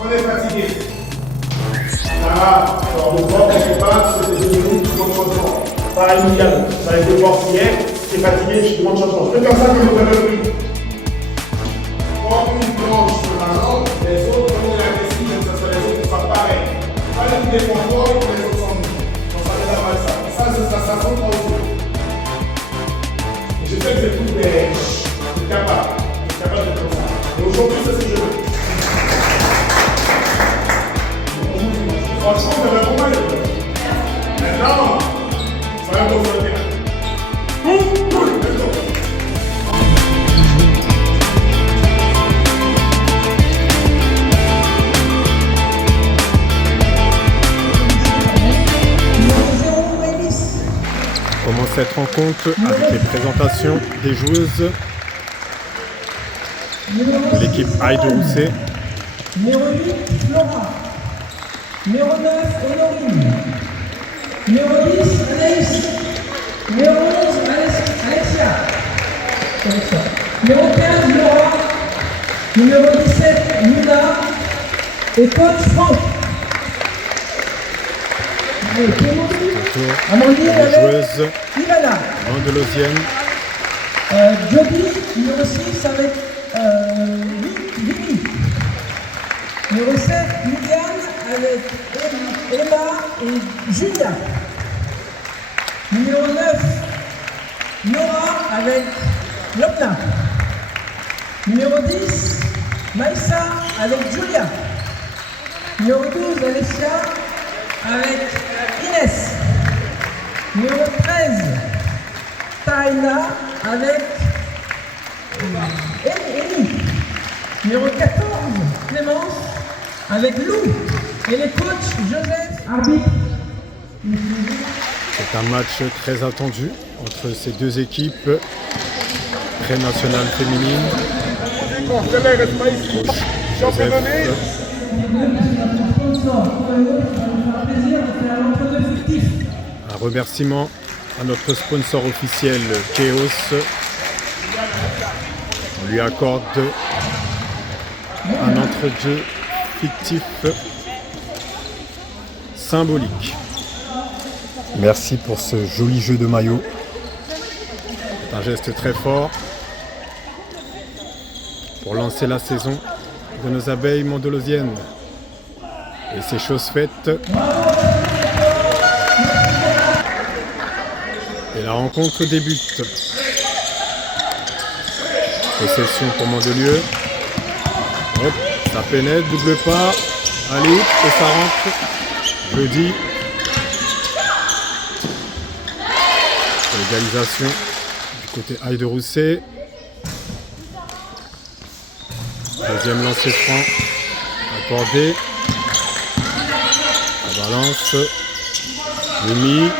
On est fatigué. Là, alors le corps, quelque part, c'était 2 minutes, je demande changement. Pas immédiatement. Ça a été voir si c'est fatigué, je demande changement. C'est comme ça que nous avons pris. Quand une planche se maintenant, les autres, on est la décision, ça soit les autres qui soient pareils. Pas les plus déconforts et les autres sont nous. Donc ça fait mal ça. Ça sonne pas au jeu. Je sais que c'est tout, mais je suis capable. Je suis capable de faire ça. Et aujourd'hui, c'est ce que je veux. Franchement, vous avez un bon mal. Maintenant, soyons beaux sur le terrain. Cool, let's go. On commence cette rencontre avec les présentations des joueuses de l'équipe Aïe de Rousset. Numéro 8, Flora. Numéro 9, Honorine. Numéro 10, Anaïs. Numéro 11, Alexia. Numéro 15, Laura. Numéro 17, Nuna. Et coach Franck. Allez, tout le monde. Amandine Les avec joueuses Ivana. andalousiennes. Jody, numéro 6 avec Vini. Numéro 7, Liliane avec Emma et Julia. Numéro 9, Nora avec Lopna. Numéro 10, Maïssa avec Julia. Numéro 12, Alessia avec Inès. Numéro 13, Taïna avec Amy. Numéro 14, Clémence avec Lou. Et les coachs, Joseph, arbitre. C'est un match très attendu entre ces deux équipes pré-nationale féminine. Joseph, un remerciement à notre sponsor officiel Chaos. On lui accorde un entre-jeu fictif symbolique. Merci pour ce joli jeu de maillot. C'est un geste très fort pour lancer la saison de nos abeilles mondolosiennes. Et c'est chose faite. Et la rencontre débute. Possession pour Mandelieu. Hop, ça pénètre, double pas. Allez, et ça rentre. Jeudi. Égalisation du côté Aïe de Rousset. Deuxième lancer franc. Accordé. La balance. Mimi.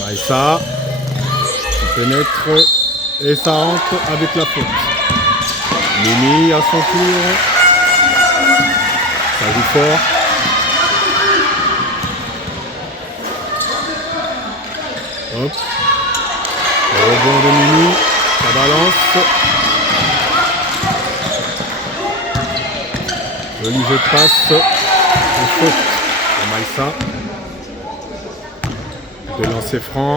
Maïssa. Qui pénètre. Et ça rentre avec la faute. Mimi à son tour. Ça joue fort. Hop. Le rebond de Mimi. Ça balance. Joli jeu de passe. En faute pour Maïssa. De lancer franc.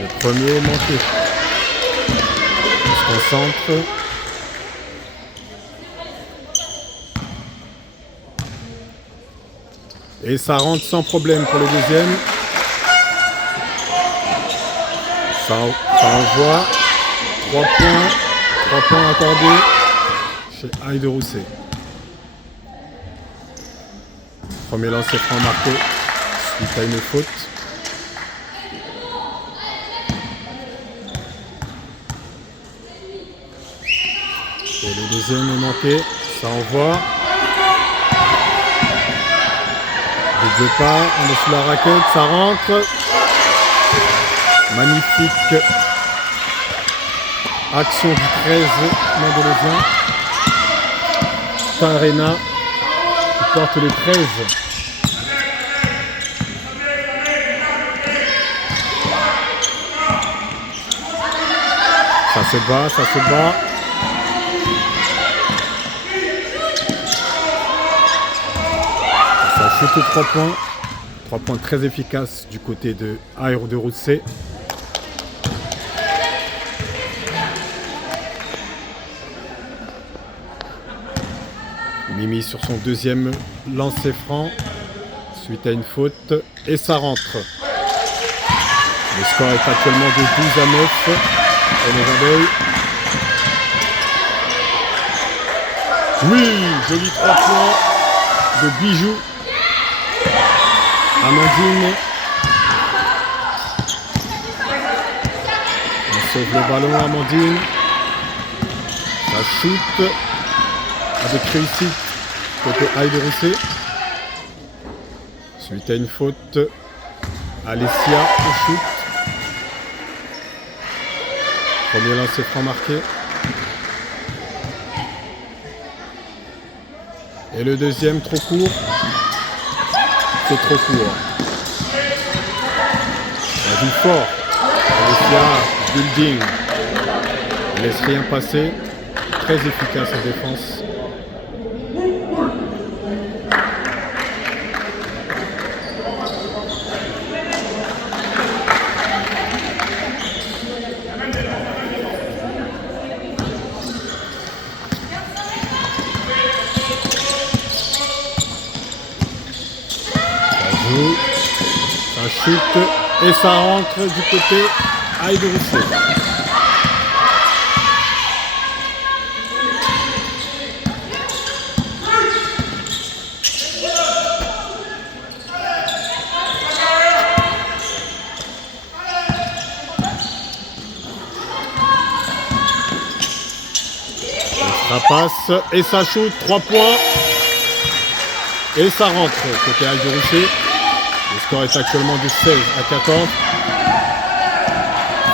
Le premier manqué. On se concentre. Et ça rentre sans problème pour le deuxième. Ça envoie. 3 points accordés chez Aïe de Rousset. Premier lancer franc marqué suite à une faute. Et le deuxième est manqué, ça envoie. Double pas, on est sous la raquette, ça rentre. Magnifique action du 13 mandolosien. Tarena qui porte le 13. Ça Ça se bat, ça se bat. Ça shoot aux 3 points. 3 points très efficaces du côté de Aéro de Rousset. Mimi sur son deuxième lancer franc. Suite à une faute. Et ça rentre. Le score est actuellement de 12-9 pour les abeilles. Oui, joli 3 points de Bijou. Amandine. On sauve le ballon, Amandine. Ça shoot avec réussite côté Aïe de Rousset. Suite à une faute, Alessia au shoot. Premier lancer franc marqué. Et le deuxième trop court. C'est trop court. Ça joue fort. Alessia, building. Elle laisse rien passer. Très efficace en défense. Ça shoot et ça rentre du côté Aïe de Rousset. Ça passe et ça shoot, 3 points. Et ça rentre côté Aïe de Rousset. Le score est actuellement de 16-14.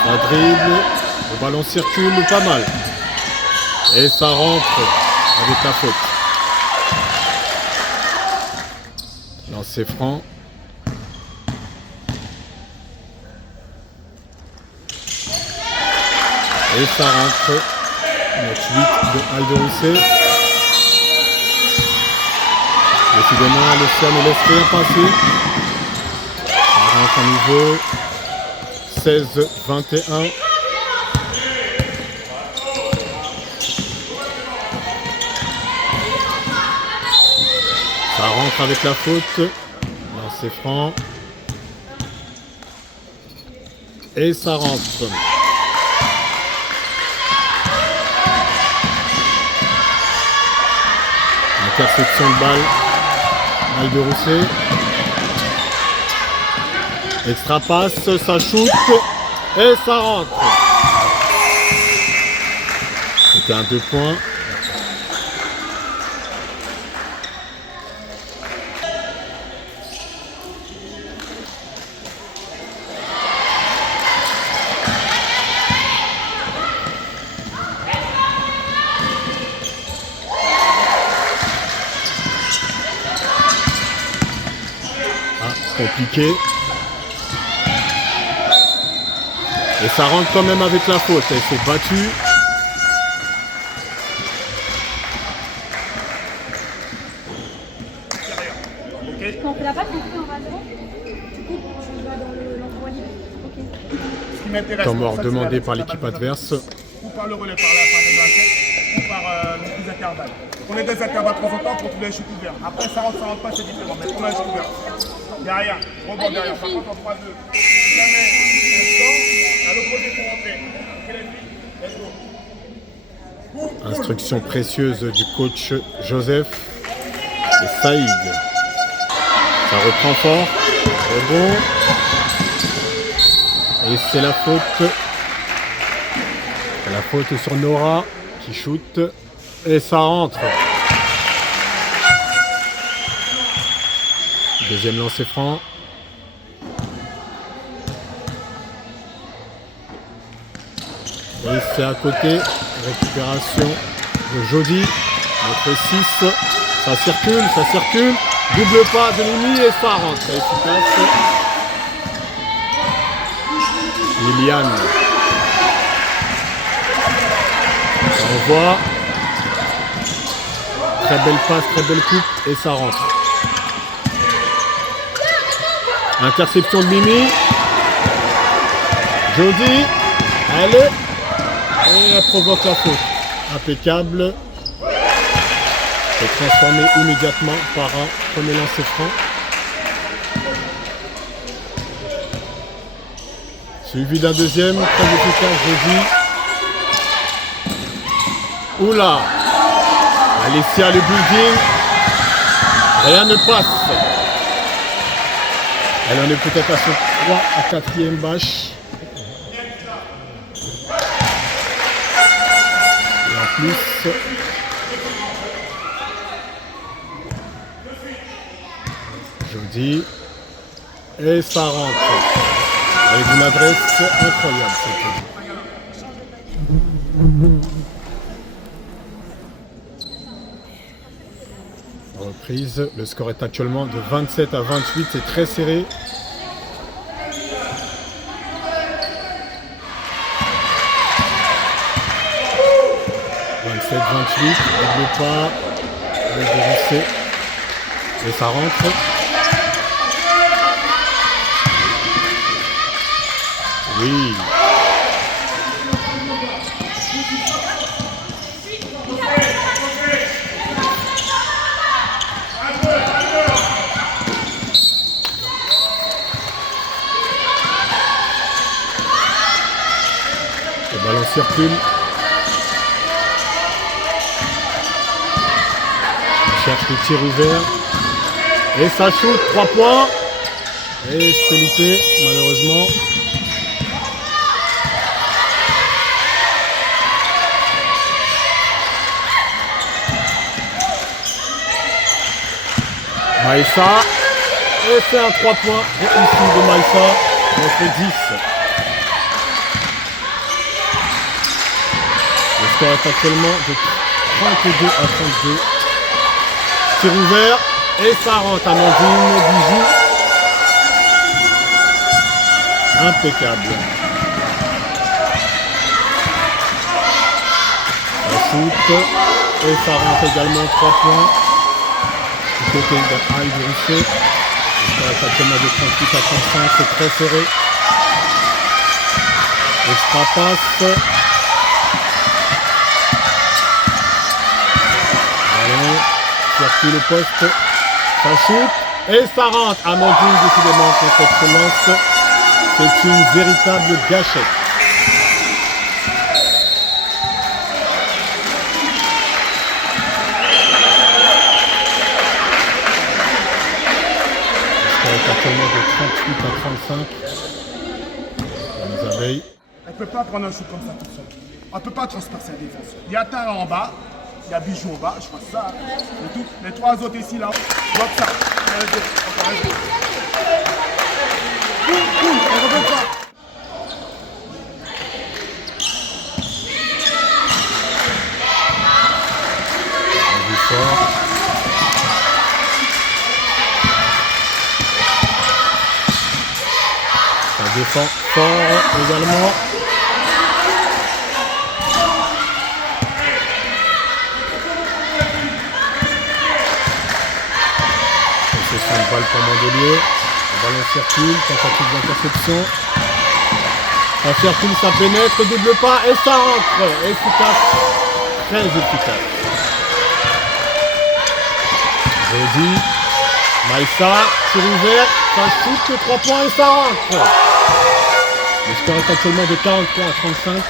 Ça dribble, le ballon circule pas mal. Et ça rentre avec la faute. Lancer franc. Et ça rentre. Notre 8 de Aïe de Rousset. Décidément, Alessia ne laisse rien passer. Ça rentre à niveau 16-21. Ça rentre avec la faute. Lancer franc. Et ça rentre. Interception de balle. Aïe de Rousset. Extra passe, ça shoot et ça rentre. C'était un 2 points. Compliqué. Et ça rentre quand même avec la faute. Elle s'est battue. Quand on fait la patte, on fait un rasoir. Tu vas dans l'endroit libre. Ok. Ce qui m'intéresse. Temps mort demandé par l'équipe adverse. Ou par le relais, par la part des baskets, ou par les intervalles. On est des intervalles de temps en temps pour trouver les chutes ouverts. Après, ça rentre pas, c'est différent. Mais on a les chutes ouverts. Derrière, rebond derrière, par contre en 3-2. Jamais un score, à l'opposé pour rentrer. Ok les filles, let's go. Instruction précieuse du coach Joseph et Saïd. Ça reprend fort. Rebond. Et c'est la faute. La faute sur Nora qui shoot. Et ça rentre. Deuxième lancer franc. Et c'est à côté. Récupération de Jody. Notre 6. Ça circule, ça circule. Double pas de Mimi et ça rentre. Efficace. Liliane. On voit. Très belle passe, très belle coupe et ça rentre. Interception de Mimi. Jody. Allez. Et elle provoque la faute. Impeccable. C'est transformé immédiatement par un premier lancer franc. Suivi d'un deuxième, très efficace, Jody. Oula! Alessia, le building. Rien ne passe. Elle en est peut-être à son 3 à 4e bâche. Et en plus, Jody. Et ça rentre. Avec une adresse incroyable. Reprise. Le score est actuellement de 27 à 28. C'est très serré. « 27-28, double pas, avec des lancers, et ça rentre. Oui. Le ballon circule. On cherche le tir ouvert. Et ça shoot, 3 points. Et c'est loupé, malheureusement. Maïssa, et c'est un 3 points réussi de Maïssa, notre 10. Le score est actuellement de 32 à 32. Tir ouvert, et ça rentre. Amandine, bijou. Impeccable. Ça shoot, et ça rentre également 3 points. Du côté de Haï du Rousseau. Le score est actuellement de 38 à 35, c'est très serré. Extra passe. Ballon, circule le poste. Ça shoot et ça rentre. Amandine décidément contre excellence. C'est une véritable gâchette. Actuellement de 38 à 35. Les abeilles. Elle ne peut pas prendre un shoot comme ça toute seule. Elle ne peut pas transpercer la défense. Il y a Tara en bas, il y a Bijou en bas, je pense ça. Et tout. Les 3 autres ici là, bloque ça. Encore un jour. Cool, on ne revient pas. On joue fort. Défend fort également. Possession de balle pour Mandelier. Le ballon circule, tentative d'interception. Ça circule, ça pénètre, double pas et ça rentre. Efficace, très efficace. Jody, Maïssa, tir ouvert, ça shoot, 3 points et ça rentre. Le score est actuellement de 43 à 35.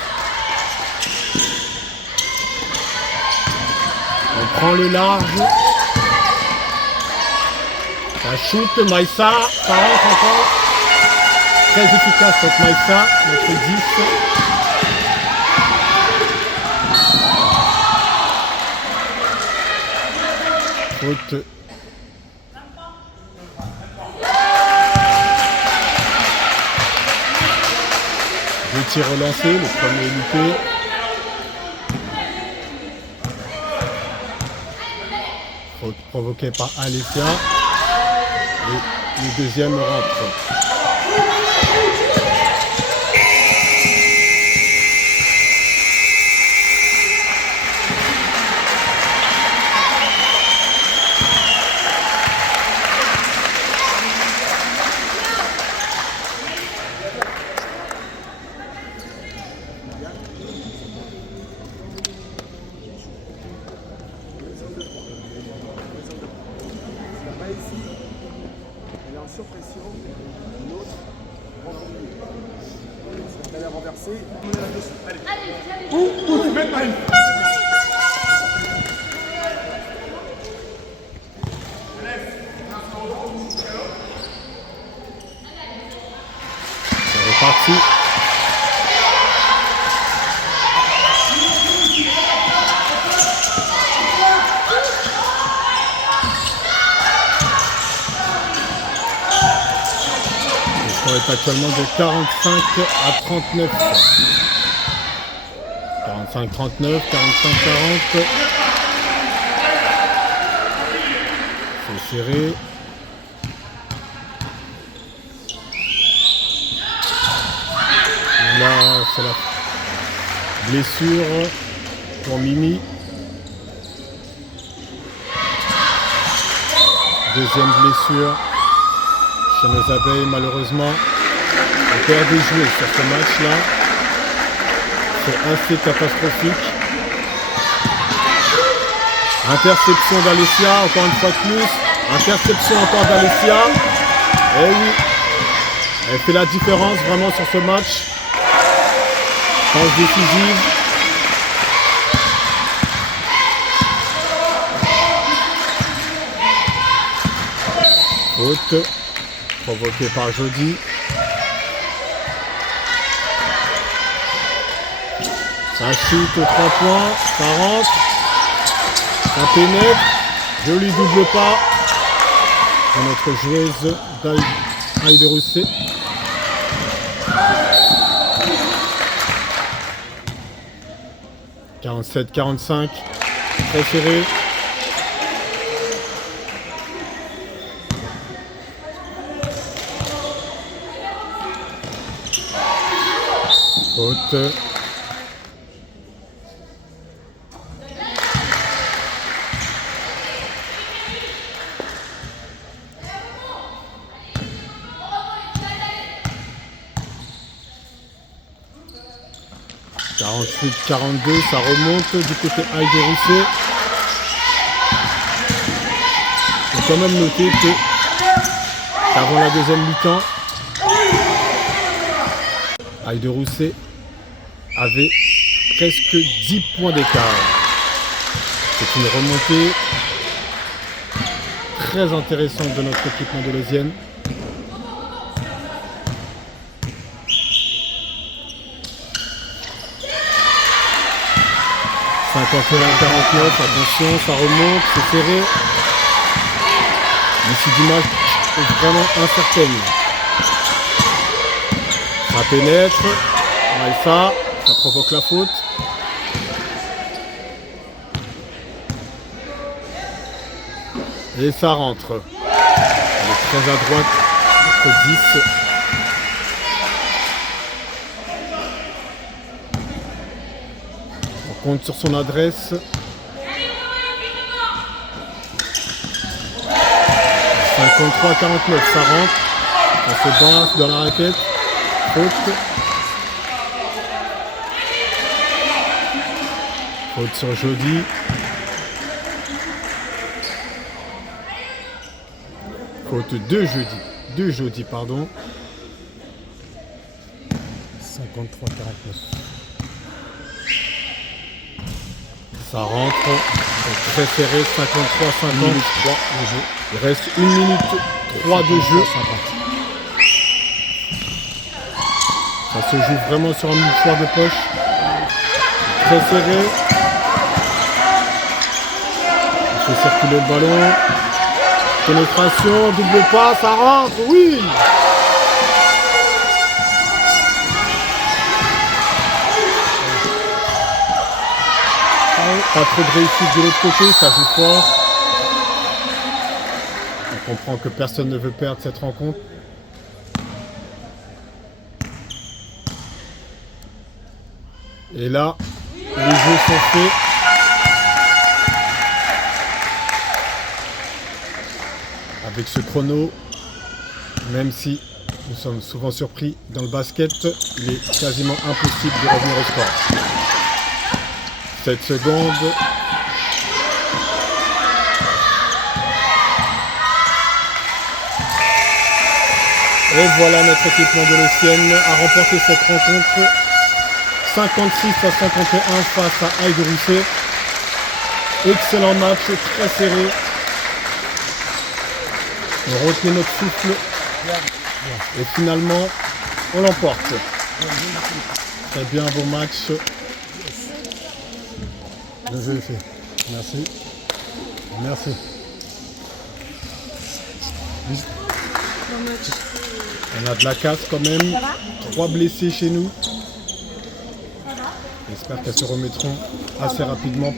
On prend le large. Ça shoot, Maïssa, ça rentre encore. Très efficace cette Maïssa, notre 10. Faute. Deux tirs relancés, le premier est loupé. Faute provoquée par Alessia. Et le deuxième rentre. sur pression, l'autre renvoyé. C'est la balle renversée, on est là-dessus. Allez. Ou même pas une. C'est reparti. Le score est actuellement de 45 à 39. 45-39, 45-40. C'est serré. Là, c'est la blessure pour Mimi. Deuxième blessure chez nos abeilles, malheureusement. On perd des jouets sur ce match-là. C'est assez catastrophique. Interception d'Alessia, encore une fois de plus. Interception encore d'Alessia. Et oui, elle fait la différence vraiment sur ce match. Passe décisive. Faute provoquée par Jody. Ça chute aux 3 points, ça rentre, ça pénètre, joli double pas de notre joueuse Heide Rousset. « 47-45, très serré. Faute. « 48-42, ça remonte du côté Heide Rousset. Il faut quand même noter que avant la deuxième mi-temps, Heide Rousset avait presque 10 points d'écart. C'est une remontée très intéressante de notre équipe mandélésienne. « 51-49, attention, ça remonte, c'est serré. L'issue du match est vraiment incertaine. Ça pénètre, Maïssa, ça provoque la faute. Et ça rentre. Elle est très à droite, notre 10. On compte sur son adresse. 53-49, ça rentre. On se balance dans la raquette. Faute. Faute sur Jody. Faute de Jody. De Jody, pardon. 53-49. Ça rentre. Très serré. 53-50. Il reste 1 minute 3 de jeu. Ça se joue vraiment sur un mouchoir de poche. Très serré. Il fait circuler le ballon. Pénétration, double pas, ça rentre, oui! Pas trop de réussite de l'autre côté, ça joue fort. On comprend que personne ne veut perdre cette rencontre. Et là, les jeux sont faits. Avec ce chrono, même si nous sommes souvent surpris dans le basket, il est quasiment impossible de revenir au score. 7 secondes. Et voilà notre équipe mongolosienne a remporté cette rencontre 56-51 face à Haït de Rousset. Excellent match, très serré. On retenait notre souffle et finalement on l'emporte. Très bien, beau match. Je vais le faire. Merci. Merci. On a de la casse quand même. 3 blessés chez nous. J'espère qu'elles se remettront assez rapidement.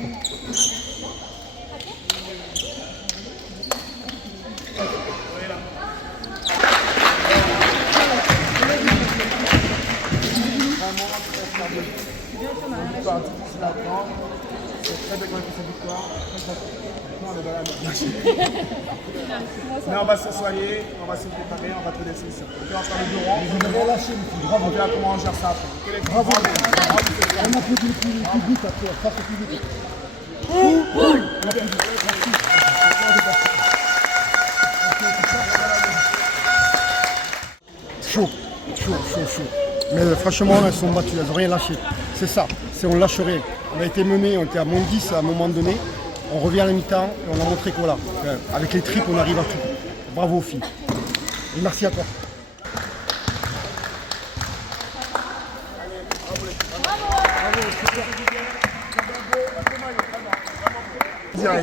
Mais on va se soigner, on va se préparer, on va te laisser ça. On va faire le dos rond. Vous avez lâché, bravo. On verra comment on gère ça après. Bravo. On a plus de public à toi, face au public. Chaud. Mais franchement, elles sont battues, elles n'ont rien lâché. C'est ça, on ne lâche rien. On a été mené, on était à moins 10 à un moment donné. On revient à la mi-temps et on a montré que voilà, avec les tripes, on arrive à tout. Bravo aux filles. Et merci à toi.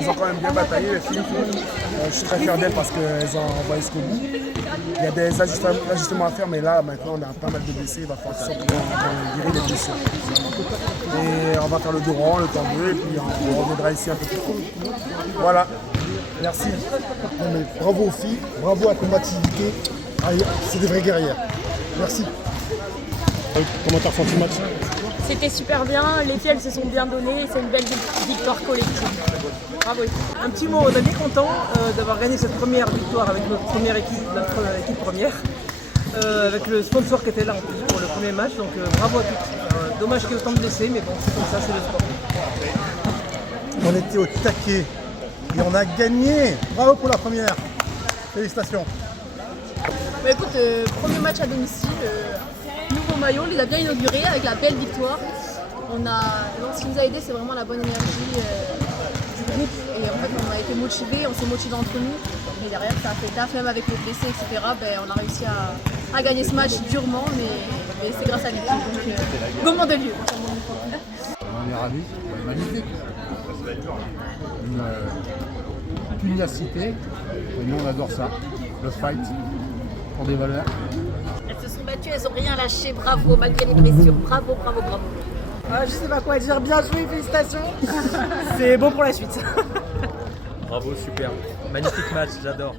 Ils ont quand même bien bataillé les filles. Je suis très fier d'elles parce qu'elles ont envoyé jusqu'au bout. Il y a des ajustements à faire, mais là maintenant on a pas mal de blessés, il va falloir ça pour guérir les blessures. Et on va faire le dos rond, le temps bleu, et puis on reviendra ici un peu plus tôt. Voilà, merci. Non, mais bravo aux filles, bravo à la combativité. C'est des vraies guerrières. Merci. Comment tu as ressenti le match? C'était super bien, les filles elles se sont bien données et c'est une belle victoire collective. Bravo. Un petit mot, on est bien content d'avoir gagné cette première victoire avec notre équipe première, avec le sponsor qui était là en plus pour le premier match, donc bravo à tous. Dommage qu'il y ait autant de blessés, mais bon, c'est comme ça, c'est le sport. On était au taquet et on a gagné. Bravo pour la première. Félicitations. Bah écoute, premier match à domicile, nouveau maillot, on les a bien inaugurés avec la belle victoire. Ce qui nous a aidé, c'est vraiment la bonne énergie du groupe. Et en fait, on a été motivés, on s'est motivés entre nous. Mais derrière, ça a fait taf, même avec les blessés, etc. On a réussi à gagner ce match durement, mais c'est grâce à l'équipe. Donc, moment de lieu. On est ravis, magnifique. Une pugnacité, et nous on adore ça, le fight pour des valeurs. Elles se sont battues, elles n'ont rien lâché, bravo, malgré les blessures, bravo. Je sais pas quoi dire, bien joué, félicitations. C'est bon pour la suite. Bravo, super. Magnifique match, j'adore.